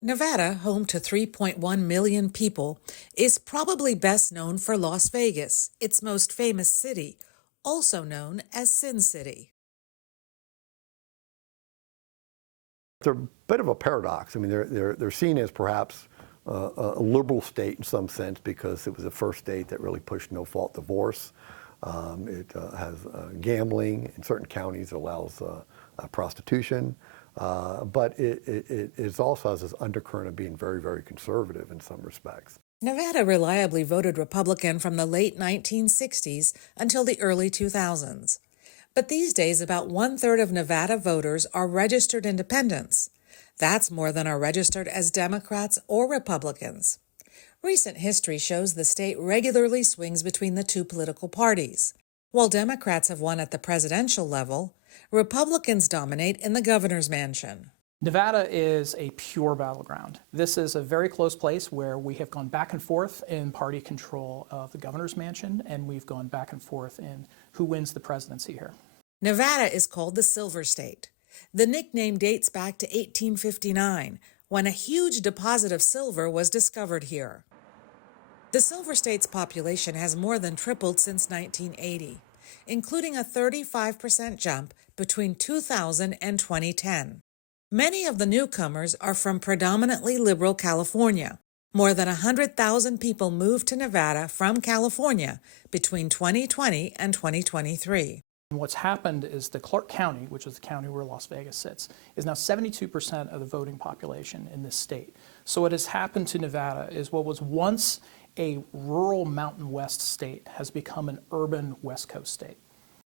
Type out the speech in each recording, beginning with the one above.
Nevada, home to 3.1 million people, is probably best known for Las Vegas, its most famous city, also known as Sin City. They're a bit of a paradox. I mean, they're seen as perhaps a liberal state in some sense because it was the first state that really pushed no-fault divorce. It has gambling. In certain counties, it allows prostitution. But it also has this undercurrent of being very, very conservative in some respects. Nevada reliably voted Republican from the late 1960s until the early 2000s. But these days, about one-third of Nevada voters are registered independents. That's more than are registered as Democrats or Republicans. Recent history shows the state regularly swings between the two political parties. While Democrats have won at the presidential level, Republicans dominate in the governor's mansion. Nevada is a pure battleground. This is a very close place where we have gone back and forth in party control of the governor's mansion, and we've gone back and forth in who wins the presidency here. Nevada is called the Silver State. The nickname dates back to 1859, when a huge deposit of silver was discovered here. The Silver State's population has more than tripled since 1980, including a 35% jump between 2000 and 2010. Many of the newcomers are from predominantly liberal California. More than 100,000 people moved to Nevada from California between 2020 and 2023. And what's happened is the Clark County, which is the county where Las Vegas sits, is now 72% of the voting population in this state. So what has happened to Nevada is what was once a rural Mountain West state has become an urban West Coast state.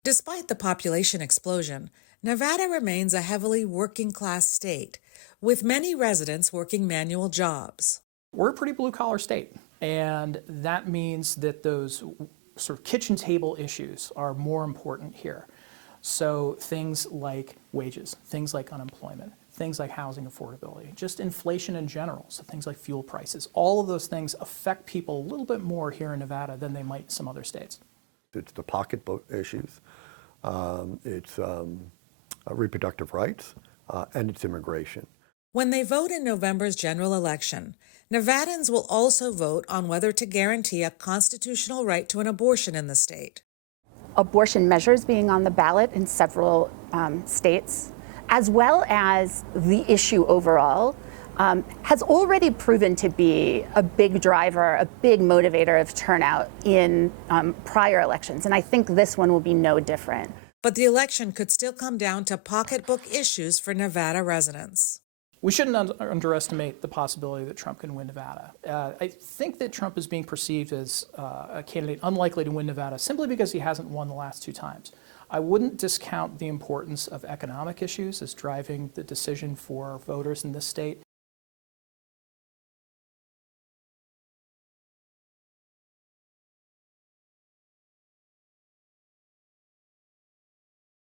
Despite the population explosion, Nevada remains a heavily working-class state, with many residents working manual jobs. We're a pretty blue-collar state, and that means that those sort of kitchen table issues are more important here. So things like wages, things like unemployment, things like housing affordability, just inflation in general, so things like fuel prices, all of those things affect people a little bit more here in Nevada than they might in some other states. It's the pocketbook issues, it's reproductive rights, and it's immigration. When they vote in November's general election, Nevadans will also vote on whether to guarantee a constitutional right to an abortion in the state. Abortion measures being on the ballot in several states, as well as the issue overall, has already proven to be a big driver, a big motivator of turnout in prior elections. And I think this one will be no different. But the election could still come down to pocketbook issues for Nevada residents. We shouldn't underestimate the possibility that Trump can win Nevada. I think that Trump is being perceived as a candidate unlikely to win Nevada simply because he hasn't won the last two times. I wouldn't discount the importance of economic issues as driving the decision for voters in this state.